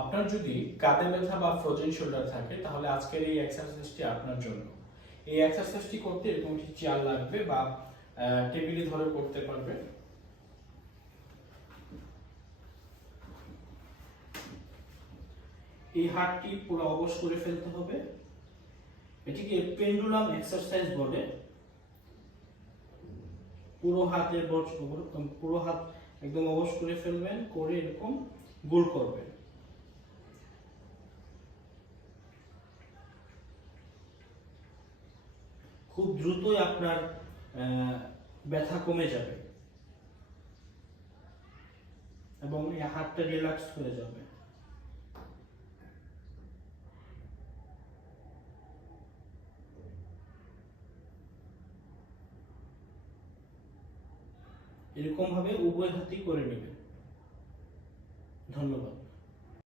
আপনার যদি কাঁধে ব্যথা বা ফ্রোজেন শোল্ডার থাকে তাহলে আজকের এই এক্সারসাইজটি আপনার জন্য। এই এক্সারসাইজটি করতে এরকম একটি চেয়ার লাগবে বা টেবিলে ধরে করতে পারবে। এই হাতটি পুরো অবশ করে ফেলতে হবে। এটিকে পেন্ডুলাম এক্সারসাইজ বলে। পুরো হাতের পুরো হাত একদম অবশ করে ফেলবেন, করে এরকম গোল করবেন। খুব দ্রুতই আপনার ব্যথা কমে যাবে এবং এই হাতটা রিল্যাক্স হয়ে যাবে। এরকম ভাবে উভয় হাতই করে নেবেন। ধন্যবাদ।